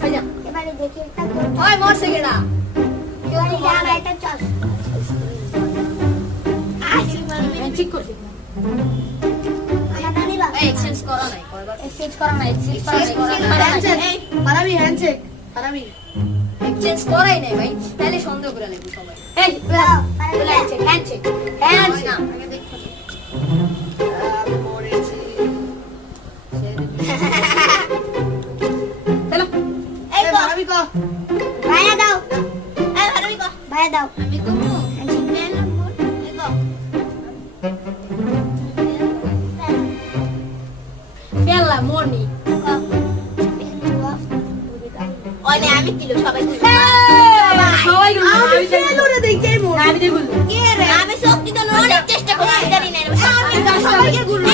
ভাইয়া এবারে দেখি একটা ওই মরছে কেডা এবারে যার একটা চশ ঠিক করছি আমাদের নিবা এই এক্সচেঞ্জ করা নাই এক্সচেঞ্জ করা না এক্সচেঞ্জ করা এই পারাবি হ্যান্ডশেক পারাবি এক্সচেঞ্জ করাই নাই ভাই তাহলে সন্দেহ করে নেব সবাই এই হ্যান্ডশেক হ্যান্ডশেক হ্যান্ডশেক না আগে দেখো আমি মরেছি চলো এই এই গো পারাবি কো ভাইয়া দাও এই ভালোই গো ভাইয়া দাও আমি কমু হ্যান্ডশেক দেন এই গো পেলা মর্নি ওই আমি কিলো সবাই সবাই আমি ফেলুরে দেখে মর আমি দেই বলবো কে রে আমি শক্তি তো অনেক চেষ্টা করি জানি না আমি সবাইকে গুলো